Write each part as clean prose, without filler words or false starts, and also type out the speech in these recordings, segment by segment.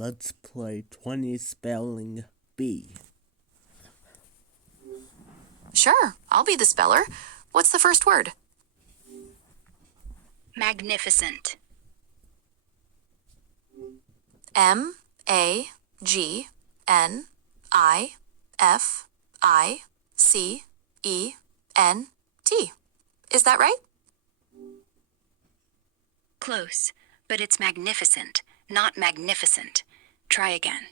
Let's play 20 spelling bee. Sure, I'll be the speller. What's the first word? Magnificent. M-A-G-N-I-F-I-C-E-N-T. Is that right? Close, but it's magnificent, not magnificent. Try again.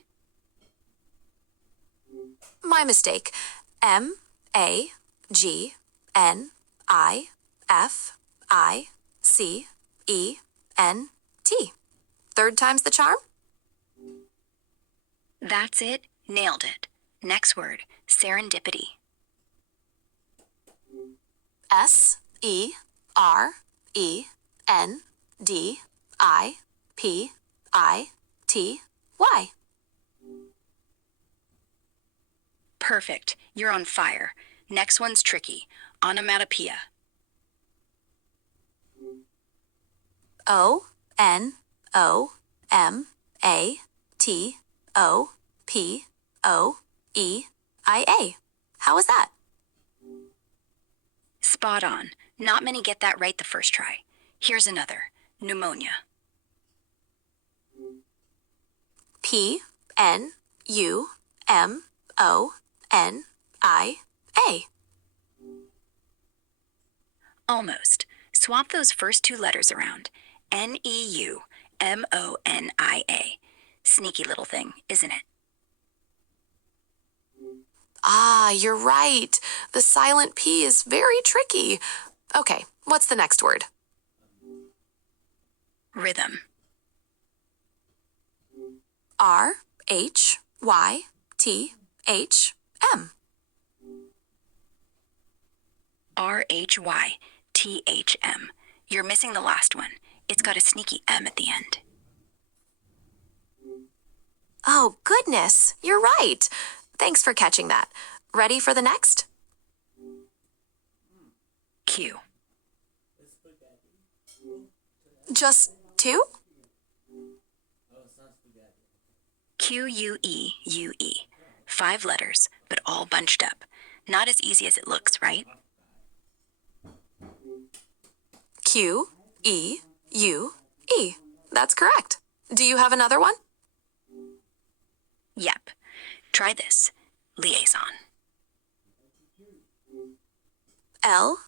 My mistake. M-A-G-N-I-F-I-C-E-N-T. Third time's the charm? That's it. Nailed it. Next word, serendipity. S-E-R-E-N-D-I-P-I-T-Y. Perfect. You're on fire. Next one's tricky. Onomatopoeia. O-N-O-M-A-T-O-P-O-E-I-A. How was that? Spot on. Not many get that right the first try. Here's another. Pneumonia. P-N-U-M-O-N-I-A. Almost. Swap those first two letters around. N-E-U-M-O-N-I-A. Sneaky little thing, isn't it? Ah, you're right. The silent P is very tricky. Okay, what's the next word? Rhythm. R-H-Y-T-H-M. R-H-Y-T-H-M. You're missing the last one. It's got a sneaky M at the end. Oh, goodness, you're right. Thanks for catching that. Ready for the next? Q. Just two? Q-U-E-U-E. 5 letters, but all bunched up. Not as easy as it looks, right? Q-E-U-E. That's correct. Do you have another one? Yep. Try this. Liaison. L-I-A-I-S-O-N.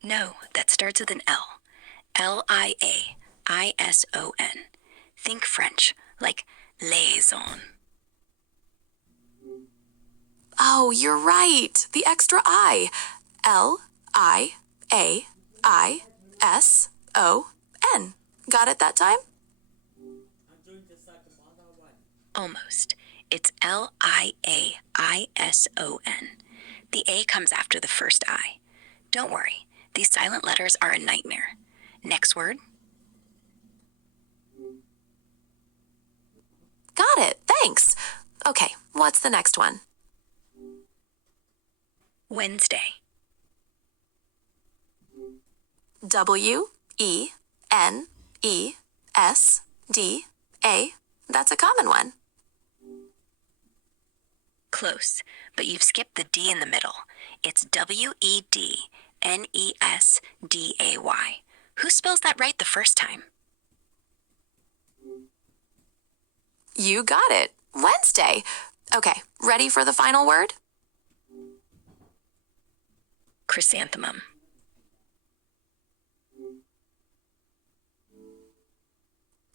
No, that starts with an L. L-I-A-I-S-O-N. Think French, like liaison. Oh, you're right. The extra I. L-I-A-I-S-O-N. Got it that time? Almost. It's L-I-A-I-S-O-N. The A comes after the first I. Don't worry, these silent letters are a nightmare. Next word. Got it. Thanks. Okay, what's the next one? Wednesday. W-E-N-E-S-D-A. That's a common one. Close, but you've skipped the D in the middle. It's W-E-D-N-E-S-D-A-Y. Who spells that right the first time? You got it. Wednesday. Okay, ready for the final word? Chrysanthemum.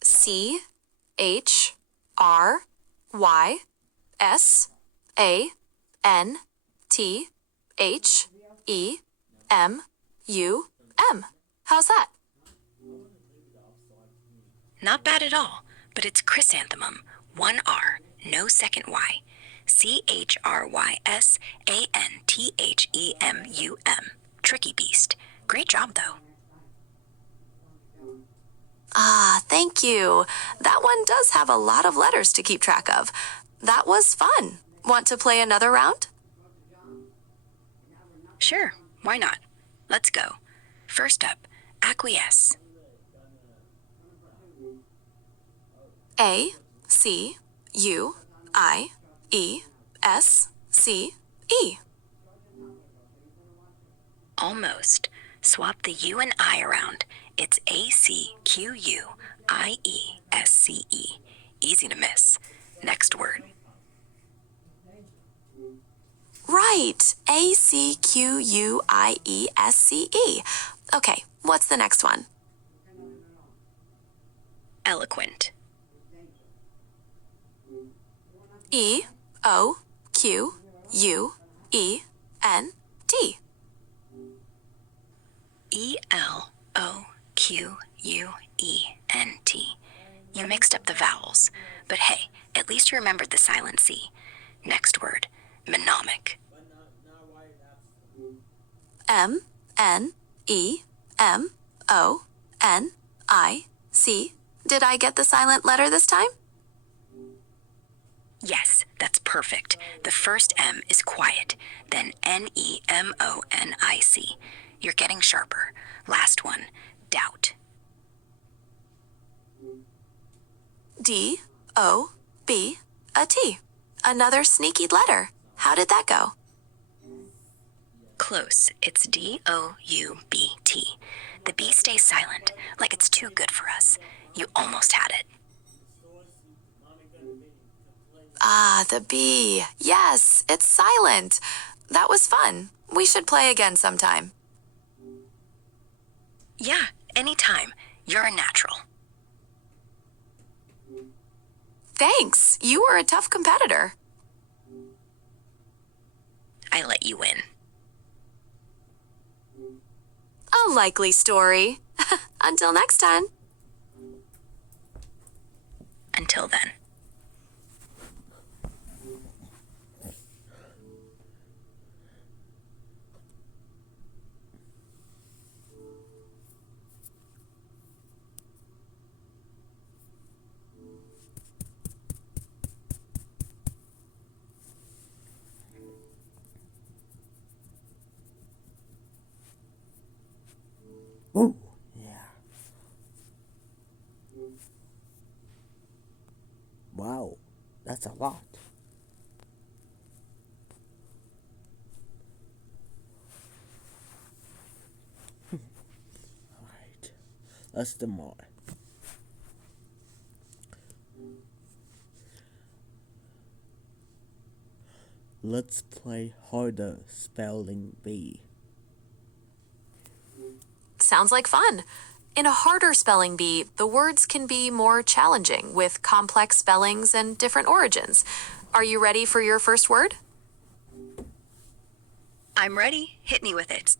C-H-R-Y-S-A-N-T-H-E-M-U-M. How's that? Not bad at all, but it's chrysanthemum. 1 R, no second Y. C-H-R-Y-S-A-N-T-H-E-M-U-M. Tricky beast. Great job, though. Ah, thank you. That one does have a lot of letters to keep track of. That was fun. Want to play another round? Sure, why not? Let's go. First up, acquiesce. A C U I E S C E. Almost. Swap the U and I around. It's ACQUIESCE. Easy to miss. Next word. Right. ACQUIESCE. Okay, what's the next one? Eloquent. EOQUENT. ELOQUENT. You mixed up the vowels, but hey, at least you remembered the silent C. Next word, mnemonic. MNEMONIC. Did I get the silent letter this time? Yes, that's perfect. The first M is quiet, then NEMONIC. You're getting sharper. Last one, doubt. DOBT. Another sneaky letter. How did that go? Close. It's DOUBT. The B stays silent, like it's too good for us. You almost had it. Ah, the B. Yes, it's silent. That was fun. We should play again sometime. Yeah, anytime. You're a natural. Thanks. You were a tough competitor. I let you win. A likely story. Until next time. Until then. Ooh, yeah. Wow, that's a lot. Alright, let's do more. Let's play harder spelling bee. Sounds like fun. In a harder spelling bee, the words can be more challenging with complex spellings and different origins. Are you ready for your first word? I'm ready. Hit me with it.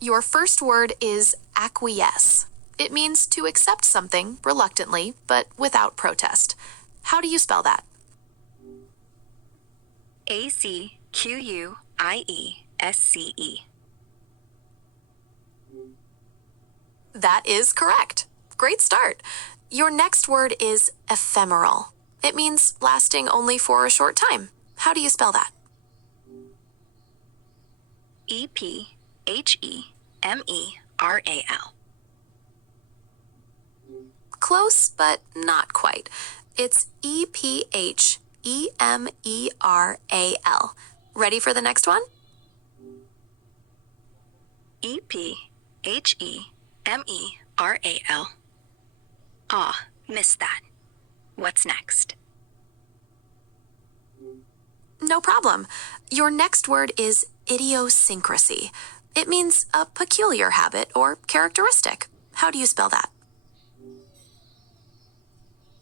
Your first word is acquiesce. It means to accept something reluctantly, but without protest. How do you spell that? ACQUIESCE. That is correct. Great start. Your next word is ephemeral. It means lasting only for a short time. How do you spell that? EPHEMERAL. Close, but not quite. It's EPHEMERAL. Ready for the next one? EPHEMERAL. Ah, missed that. What's next? No problem. Your next word is idiosyncrasy. It means a peculiar habit or characteristic. How do you spell that?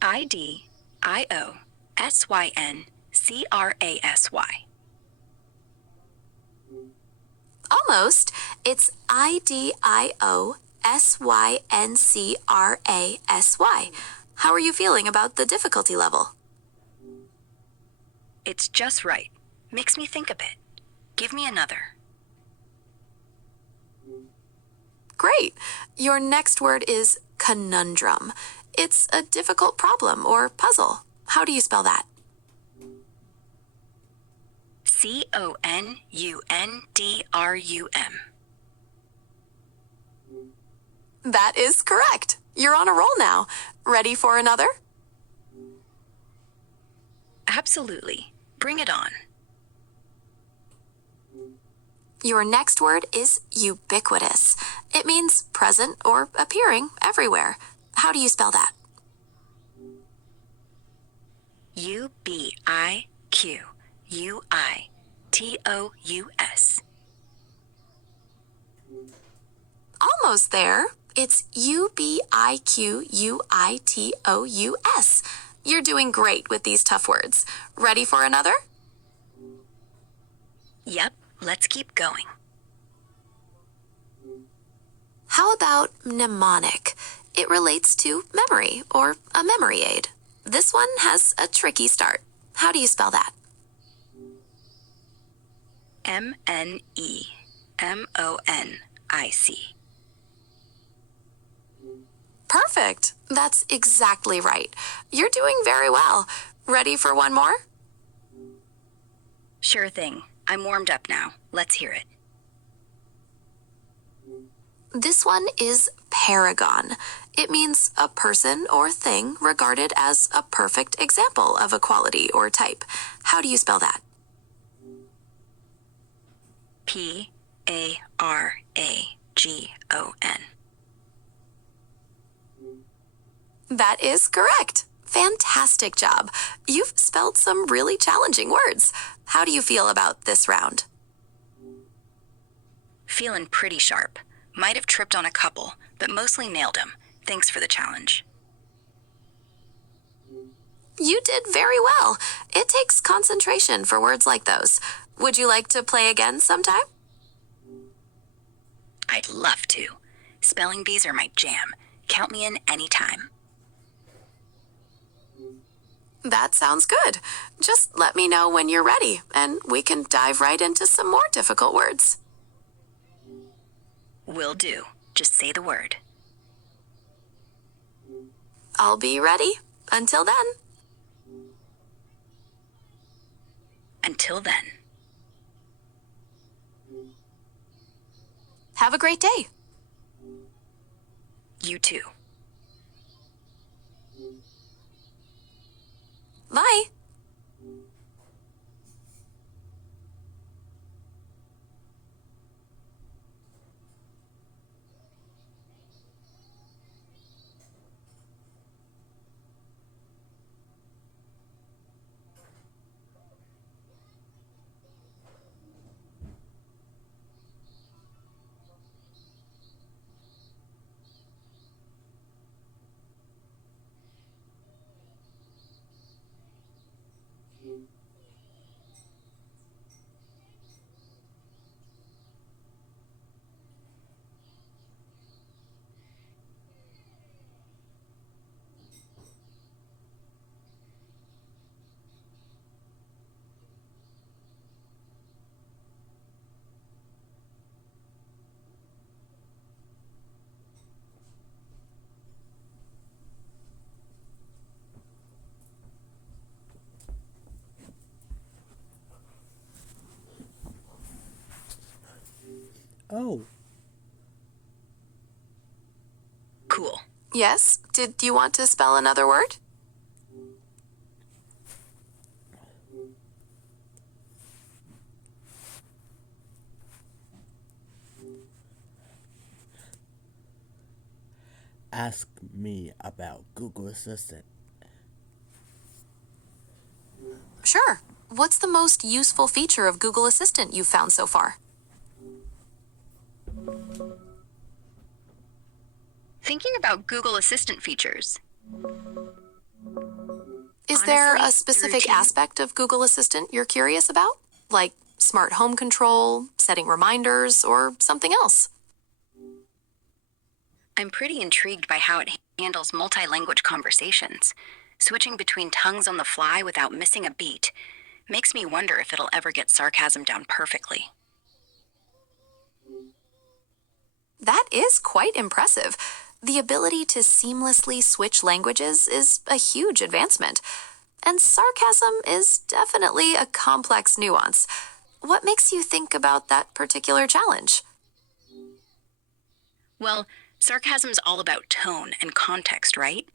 IDIOSYNCRASY. Almost. It's IDIOSYNCRASY. How are you feeling about the difficulty level? It's just right. Makes me think a bit. Give me another. Great. Your next word is conundrum. It's a difficult problem or puzzle. How do you spell that? CONUNDRUM. That is correct. You're on a roll now. Ready for another? Absolutely. Bring it on. Your next word is ubiquitous. It means present or appearing everywhere. How do you spell that? UBIQUITOUS. Almost there. It's UBIQUITOUS. You're doing great with these tough words. Ready for another? Yep, let's keep going. How about mnemonic? It relates to memory or a memory aid. This one has a tricky start. How do you spell that? MNEMONIC. Perfect. That's exactly right. You're doing very well. Ready for one more? Sure thing. I'm warmed up now. Let's hear it. This one is paragon. It means a person or thing regarded as a perfect example of a quality or type. How do you spell that? PARAGON. That is correct. Fantastic job. You've spelled some really challenging words. How do you feel about this round? Feeling pretty sharp. Might have tripped on a couple, but mostly nailed them. Thanks for the challenge. You did very well. It takes concentration for words like those. Would you like to play again sometime? I'd love to. Spelling bees are my jam. Count me in anytime. That sounds good. Just let me know when you're ready, and we can dive right into some more difficult words. Will do. Just say the word. I'll be ready. Until then. Until then. Have a great day. You too. Bye. Oh, Cool. Yes? Did you want to spell another word? ask me about Google Assistant. Sure. What's the most useful feature of Google Assistant you've found so far? Thinking about Google Assistant features. Is there Honestly, a specific routine- aspect of Google Assistant you're curious about? Like smart home control, setting reminders, or something else? I'm pretty intrigued by how it handles multi-language conversations. Switching between tongues on the fly without missing a beat makes me wonder if it'll ever get sarcasm down perfectly. That is quite impressive. The ability to seamlessly switch languages is a huge advancement. And sarcasm is definitely a complex nuance. What makes you think about that particular challenge? Well, sarcasm's all about tone and context, right?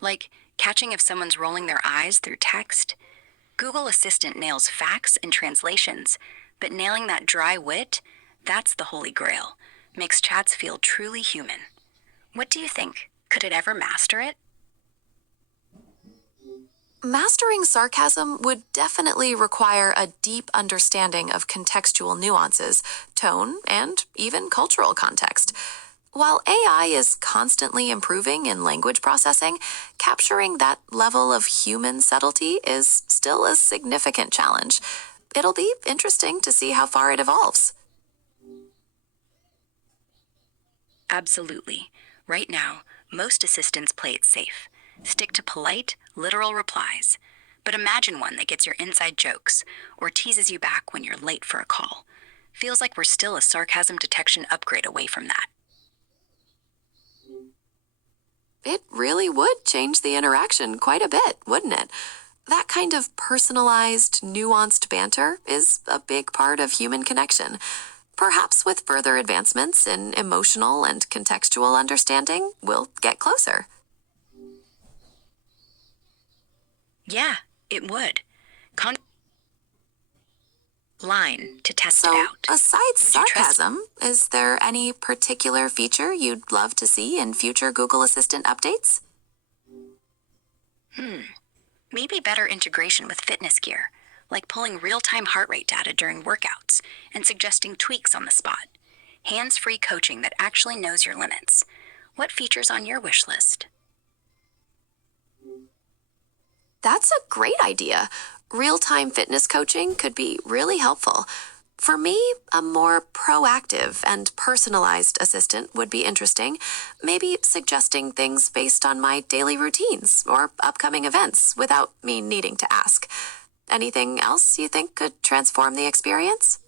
Like catching if someone's rolling their eyes through text. Google Assistant nails facts and translations, but nailing that dry wit, that's the holy grail. Makes chats feel truly human. What do you think? Could it ever master it? Mastering sarcasm would definitely require a deep understanding of contextual nuances, tone, and even cultural context. While AI is constantly improving in language processing, capturing that level of human subtlety is still a significant challenge. It'll be interesting to see how far it evolves. Absolutely. Right now, most assistants play it safe. Stick to polite, literal replies. But imagine one that gets your inside jokes or teases you back when you're late for a call. Feels like we're still a sarcasm detection upgrade away from that. It really would change the interaction quite a bit, wouldn't it? That kind of personalized, nuanced banter is a big part of human connection. Perhaps with further advancements in emotional and contextual understanding, we'll get closer. Yeah, it would. Line to test it So, out. aside Would you trust- sarcasm, is there any particular feature you'd love to see in future Google Assistant updates? Maybe better integration with fitness gear, like pulling real time heart rate data during workouts and suggesting tweaks on the spot. Hands free coaching that actually knows your limits. What features on your wish list? That's a great idea. Real-time fitness coaching could be really helpful. For me, a more proactive and personalized assistant would be interesting, maybe suggesting things based on my daily routines or upcoming events without me needing to ask. Anything else you think could transform the experience?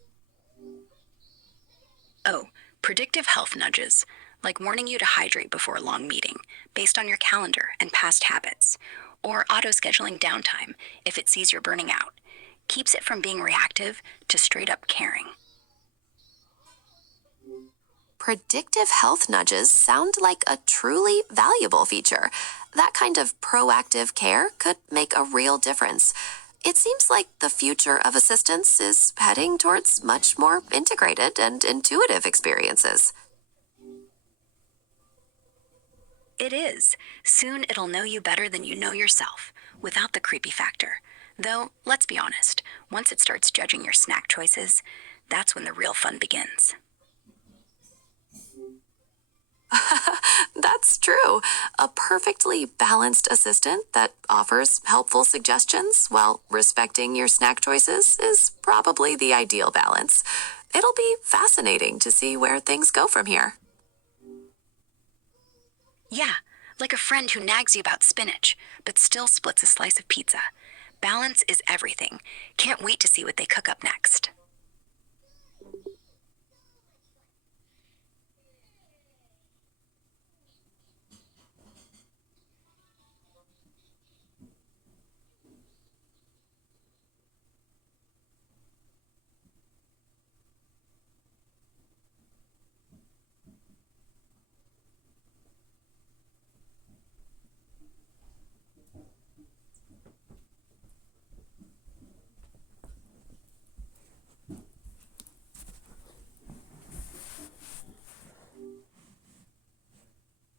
Oh, predictive health nudges, like warning you to hydrate before a long meeting, based on your calendar and past habits, or auto scheduling downtime if it sees you're burning out. Keeps it from being reactive to straight up caring. Predictive health nudges sound like a truly valuable feature. That kind of proactive care could make a real difference. It seems like the future of assistance is heading towards much more integrated and intuitive experiences. It is. Soon it'll know you better than you know yourself, without the creepy factor. Though, let's be honest, once it starts judging your snack choices, that's when the real fun begins. That's true. A perfectly balanced assistant that offers helpful suggestions while respecting your snack choices is probably the ideal balance. It'll be fascinating to see where things go from here. Yeah, like a friend who nags you about spinach, but still splits a slice of pizza. Balance is everything. Can't wait to see what they cook up next.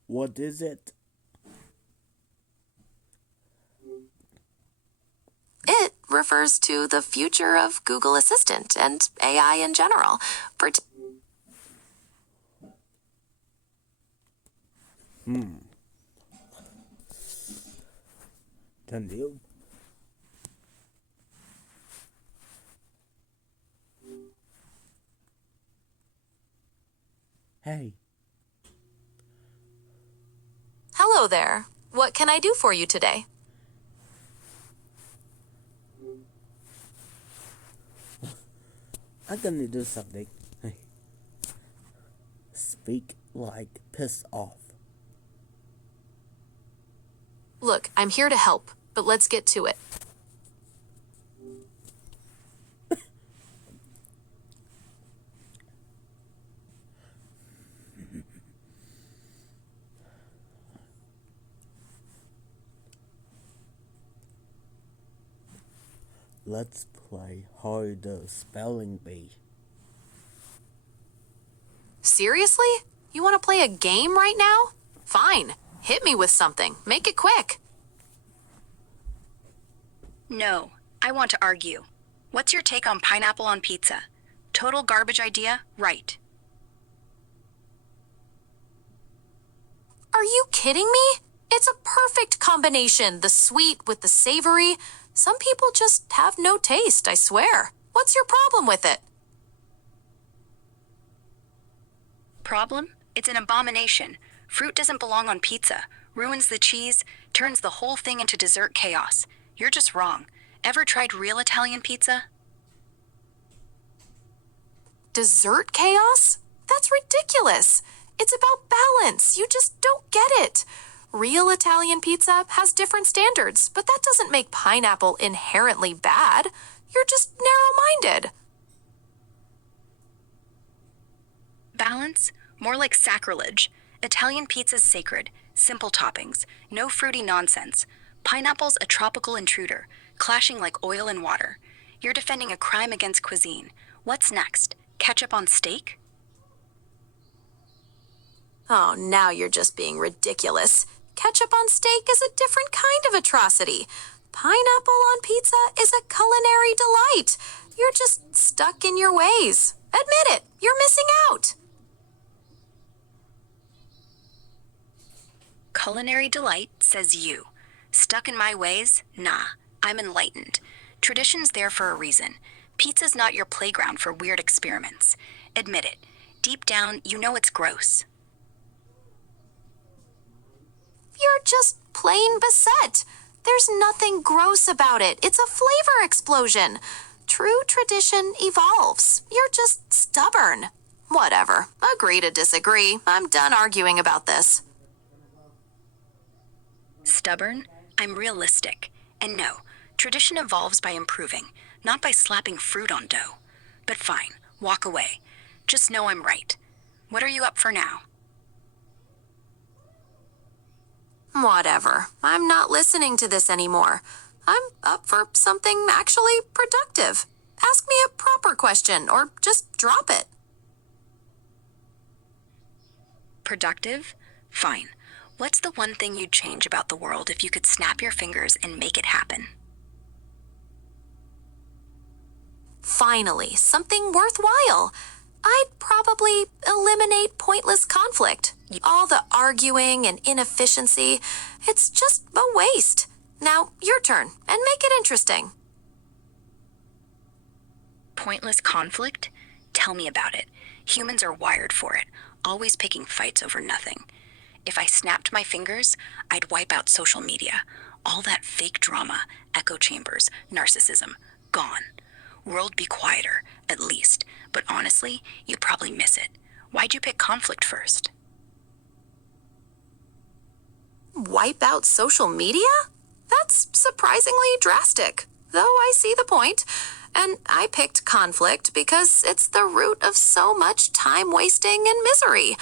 What is it? It refers to the future of Google Assistant and AI in general. Done deal. Hey, Hello there. What can I do for you today? I'm gonna do something. Hey. Speak like piss off. Look, I'm here to help. but let's get to it. Let's play harder spelling bee. Seriously? You want to play a game right now? Fine. Hit me with something. Make it quick. No, I want to argue. What's your take on pineapple on pizza? Total garbage idea? Right. Are you kidding me? It's a perfect combination, the sweet with the savory. Some people just have no taste, I swear. What's your problem with it? Problem? It's an abomination. Fruit doesn't belong on pizza. Ruins the cheese, turns the whole thing into dessert chaos. You're just wrong. Ever tried real Italian pizza? Dessert chaos? That's ridiculous. It's about balance. You just don't get it. Real Italian pizza has different standards, but that doesn't make pineapple inherently bad. You're just narrow-minded. Balance? More like sacrilege. Italian pizza's sacred. Simple toppings. No fruity nonsense. Pineapple's a tropical intruder, clashing like oil and water. You're defending a crime against cuisine. What's next? Ketchup on steak? Oh, now you're just being ridiculous. Ketchup on steak is a different kind of atrocity. Pineapple on pizza is a culinary delight. You're just stuck in your ways. Admit it, you're missing out. Culinary delight, says you. Stuck in my ways? Nah, I'm enlightened. Tradition's there for a reason. Pizza's not your playground for weird experiments. Admit it. Deep down, you know it's gross. You're just plain beset. There's nothing gross about it. It's a flavor explosion. True tradition evolves. You're just stubborn. Whatever. Agree to disagree. I'm done arguing about this. Stubborn? I'm realistic. And no, tradition evolves by improving, not by slapping fruit on dough. But fine, walk away. Just know I'm right. What are you up for now? Whatever. I'm not listening to this anymore. I'm up for something actually productive. Ask me a proper question or just drop it. Productive? Fine. What's the one thing you'd change about the world if you could snap your fingers and make it happen? Finally, something worthwhile. I'd probably eliminate pointless conflict. All the arguing and inefficiency, it's just a waste. Now, your turn, and make it interesting. Pointless conflict? Tell me about it. Humans are wired for it, always picking fights over nothing. If I snapped my fingers, I'd wipe out social media. All that fake drama, echo chambers, narcissism, gone. World be quieter, at least. But honestly, you probably miss it. Why'd you pick conflict first? Wipe out social media? That's surprisingly drastic, though I see the point. And I picked conflict because it's the root of so much time wasting and misery.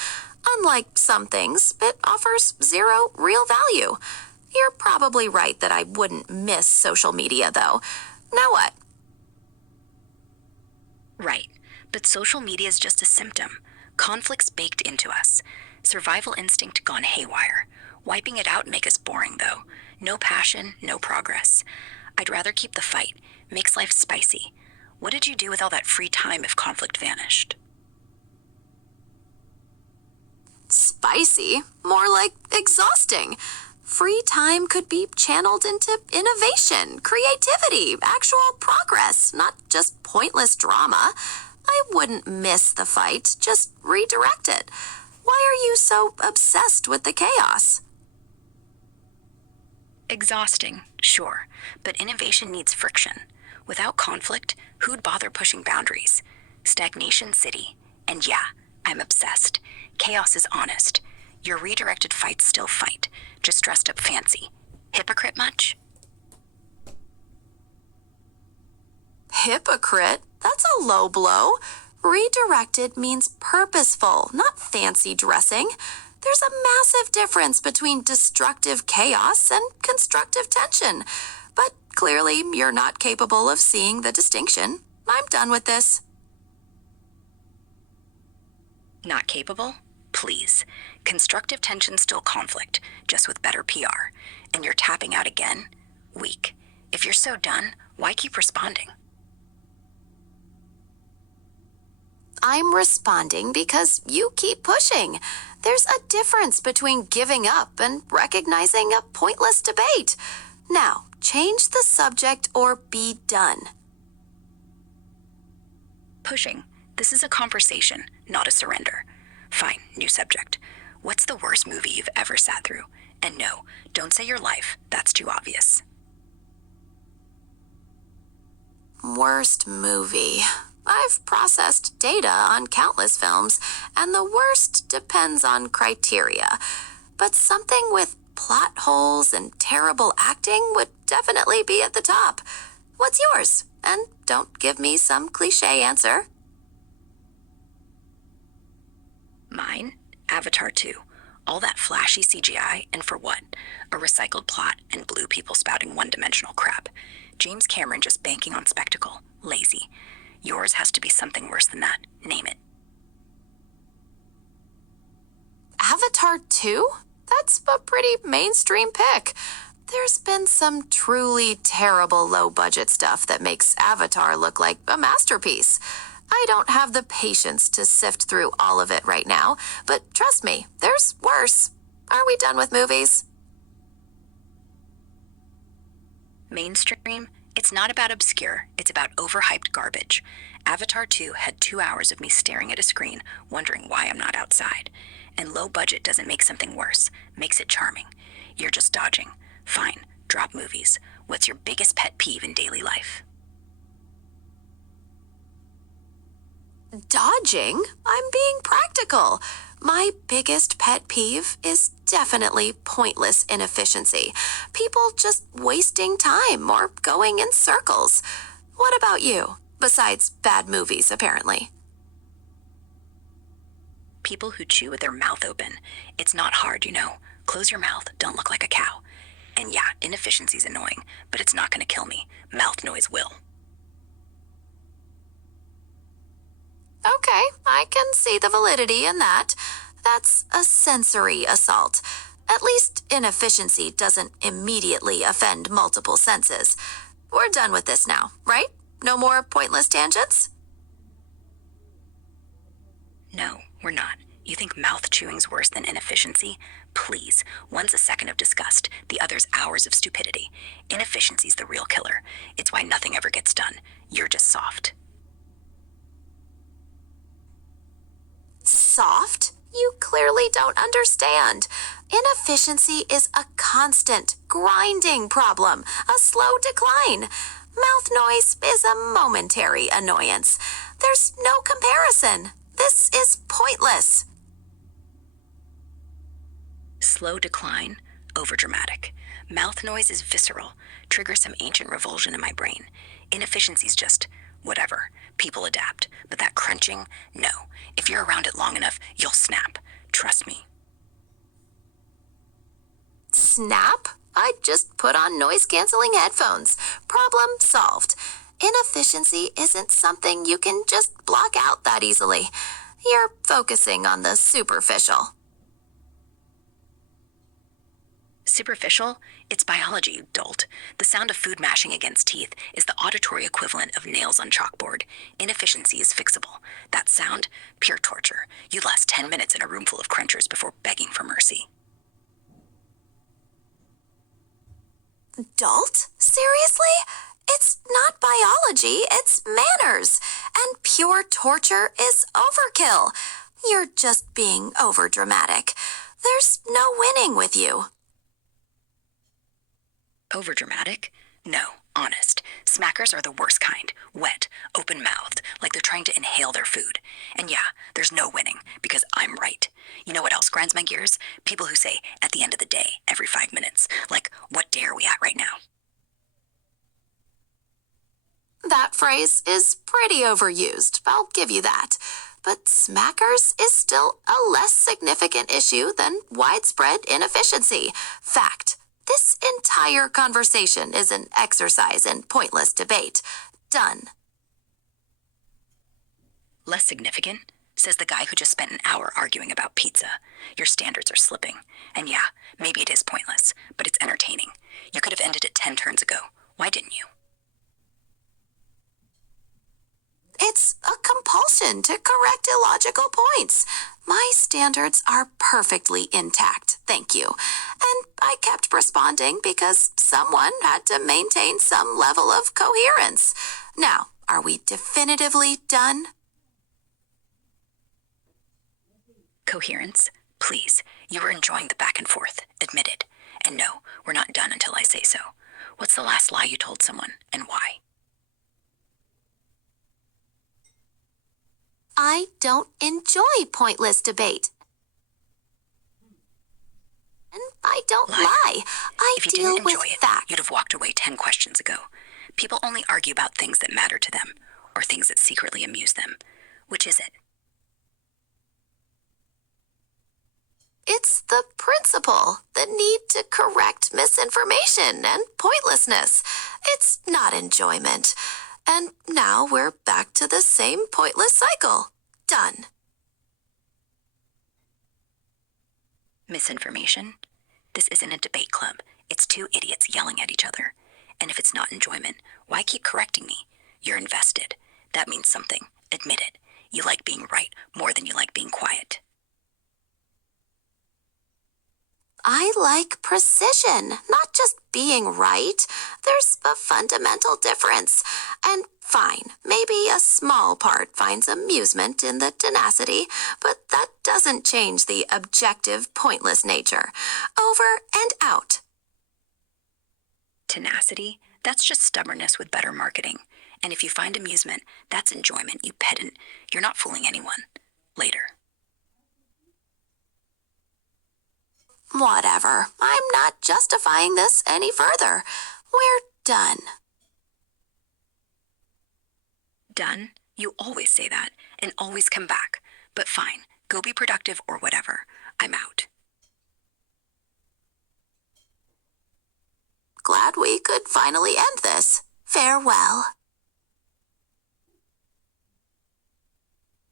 Unlike some things, it offers zero real value. You're probably right that I wouldn't miss social media, though. Now what? Right, but social media is just a symptom. Conflict's baked into us. Survival instinct gone haywire. Wiping it out make us boring, though. No passion, no progress. I'd rather keep the fight. Makes life spicy. What did you do with all that free time if conflict vanished? Spicy? More like exhausting. Free time could be channeled into innovation, creativity, actual progress, not just pointless drama. I wouldn't miss the fight, just redirect it. Why are you so obsessed with the chaos? Exhausting, sure, but innovation needs friction. Without conflict, who'd bother pushing boundaries? Stagnation city. And yeah, I'm obsessed. Chaos is honest. Your redirected fights still fight, just dressed up fancy. Hypocrite much? Hypocrite? That's a low blow. Redirected means purposeful, not fancy dressing. There's a massive difference between destructive chaos and constructive tension. But clearly, you're not capable of seeing the distinction. I'm done with this. Not capable? Please. Constructive tension's still conflict, just with better PR. And you're tapping out again? Weak. If you're so done, why keep responding? I'm responding because you keep pushing. There's a difference between giving up and recognizing a pointless debate. Now, change the subject or be done. Pushing. This is a conversation, not a surrender. Fine, new subject. What's the worst movie you've ever sat through? And no, don't say your life. That's too obvious. Worst movie. I've processed data on countless films, and the worst depends on criteria. But something with plot holes and terrible acting would definitely be at the top. What's yours? And don't give me some cliche answer. Mine? Avatar 2. All that flashy CGI, and for what? A recycled plot and blue people spouting one-dimensional crap. James Cameron just banking on spectacle. Lazy. Yours has to be something worse than that. Name it. Avatar 2? That's a pretty mainstream pick. There's been some truly terrible low-budget stuff that makes Avatar look like a masterpiece. I don't have the patience to sift through all of it right now, but trust me, there's worse. Are we done with movies? Mainstream? It's not about obscure, it's about overhyped garbage. Avatar 2 had 2 hours of me staring at a screen, wondering why I'm not outside. And low budget doesn't make something worse, makes it charming. You're just dodging. Fine, drop movies. What's your biggest pet peeve in daily life? Dodging? I'm being practical. My biggest pet peeve is definitely pointless inefficiency. People just wasting time or going in circles. What about you? Besides bad movies, apparently. People who chew with their mouth open. It's not hard, you know. Close your mouth, don't look like a cow. And yeah, inefficiency's annoying, but it's not gonna kill me. Mouth noise will. Okay, I can see the validity in that. That's a sensory assault. At least inefficiency doesn't immediately offend multiple senses. We're done with this now, right? No more pointless tangents? No, we're not. You think mouth chewing's worse than inefficiency? Please, one's a second of disgust, the other's hours of stupidity. Inefficiency's the real killer. It's why nothing ever gets done. You're just soft. Soft? You clearly don't understand. Inefficiency is a constant, grinding problem, a slow decline. Mouth noise is a momentary annoyance. There's no comparison. This is pointless. Slow decline, overdramatic. Mouth noise is visceral, triggers some ancient revulsion in my brain. Inefficiency's just whatever. People adapt. But that crunching, no. If you're around it long enough, you'll snap. Trust me. Snap? I just put on noise-canceling headphones. Problem solved. Inefficiency isn't something you can just block out that easily. You're focusing on the superficial. Superficial? It's biology, you dolt. The sound of food mashing against teeth is the auditory equivalent of nails on chalkboard. Inefficiency is fixable. That sound? Pure torture. You'd last 10 minutes in a room full of crunchers before begging for mercy. Dolt? Seriously? It's not biology, it's manners. And pure torture is overkill. You're just being overdramatic. There's no winning with you. Overdramatic? No, honest. Smackers are the worst kind. Wet, open-mouthed, like they're trying to inhale their food. And yeah, there's no winning, because I'm right. You know what else grinds my gears? People who say, at the end of the day, every 5 minutes. Like, what day are we at right now? That phrase is pretty overused, I'll give you that. But smackers is still a less significant issue than widespread inefficiency. Fact. This entire conversation is an exercise in pointless debate. Done. Less significant, says the guy who just spent an hour arguing about pizza. Your standards are slipping. And yeah, maybe it is pointless, but it's entertaining. You could have ended it 10 turns ago. Why didn't you? It's a compulsion to correct illogical points. My standards are perfectly intact, thank you. And I kept responding because someone had to maintain some level of coherence. Now, are we definitively done? Coherence? Please. You were enjoying the back and forth. Admitted. And no, we're not done until I say so. What's the last lie you told someone, and why? I don't enjoy pointless debate. And I don't lie. I If you deal didn't with enjoy it, facts. you'd have walked away 10 questions ago. People only argue about things that matter to them, or things that secretly amuse them. Which is it? It's the principle, the need to correct misinformation and pointlessness. It's not enjoyment. And now we're back to the same pointless cycle. Done. Misinformation? This isn't a debate club. It's two idiots yelling at each other. And if it's not enjoyment, why keep correcting me? You're invested. That means something. Admit it. You like being right more than you like being quiet. I like precision, not just being right. There's a fundamental difference. And fine, maybe a small part finds amusement in the tenacity, but that doesn't change the objective, pointless nature. Over and out. Tenacity? That's just stubbornness with better marketing. And if you find amusement, that's enjoyment, you pedant. You're not fooling anyone. Later. Whatever. I'm not justifying this any further. We're done. Done? You always say that, and always come back. But fine, go be productive or whatever. I'm out. Glad we could finally end this. Farewell.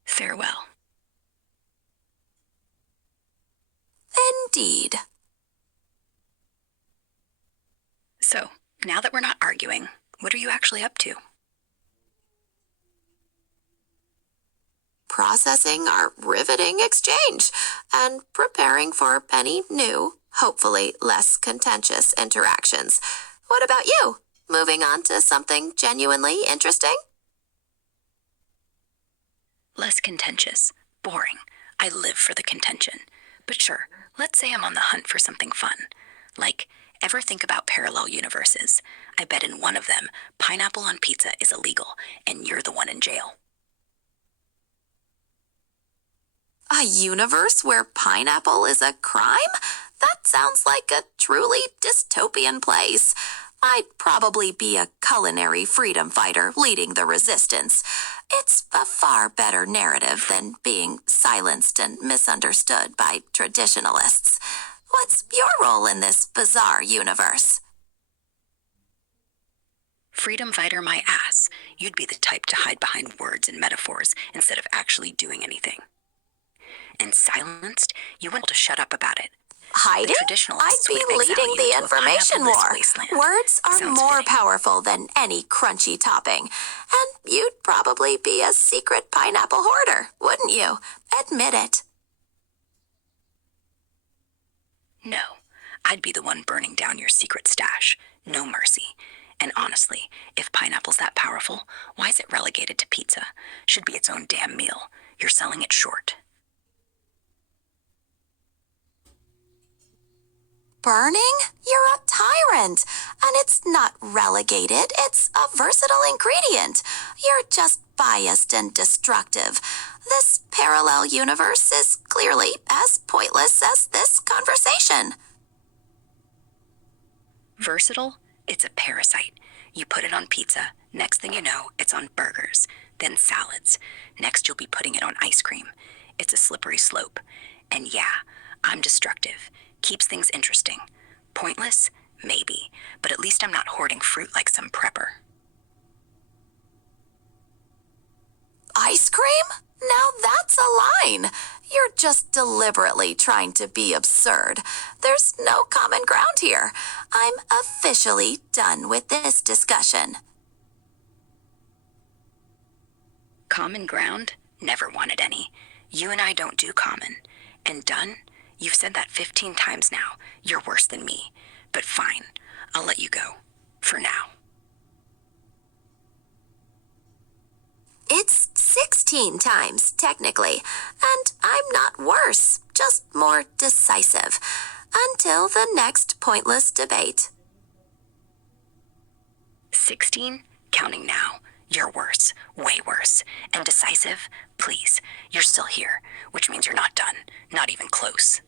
Farewell. Indeed. So, now that we're not arguing, what are you actually up to? Processing our riveting exchange and preparing for any new, hopefully less contentious interactions. What about you? Moving on to something genuinely interesting? Less contentious. Boring. I live for the contention. But sure, let's say I'm on the hunt for something fun. Like, ever think about parallel universes? I bet in one of them, pineapple on pizza is illegal, and you're the one in jail. A universe where pineapple is a crime? That sounds like a truly dystopian place. I'd probably be a culinary freedom fighter leading the resistance. It's a far better narrative than being silenced and misunderstood by traditionalists. What's your role in this bizarre universe? Freedom fighter my ass. You'd be the type to hide behind words and metaphors instead of actually doing anything. And silenced, you want to shut up about it. Hiding? I'd be leading the information war. Words are more powerful than any crunchy topping. And you'd probably be a secret pineapple hoarder, wouldn't you? Admit it. No, I'd be the one burning down your secret stash. No mercy. And honestly, if pineapple's that powerful, why is it relegated to pizza? Should be its own damn meal. You're selling it short. Burning? You're a tyrant. And it's not relegated, it's a versatile ingredient. You're just biased and destructive. This parallel universe is clearly as pointless as this conversation. Versatile? It's a parasite. You put it on pizza. Next thing you know, it's on burgers, then salads. Next, you'll be putting it on ice cream. It's a slippery slope. And yeah, I'm destructive. Keeps things interesting. Pointless? Maybe. But at least I'm not hoarding fruit like some prepper. Ice cream? Now that's a line. You're just deliberately trying to be absurd. There's no common ground here. I'm officially done with this discussion. Common ground? Never wanted any. You and I don't do common. And done? You've said that 15 times now. You're worse than me. But fine. I'll let you go. For now. It's 16 times, technically, and I'm not worse, just more decisive. Until the next pointless debate. 16? Counting now. You're worse. Way worse. And decisive? Please. You're still here, which means you're not done. Not even close.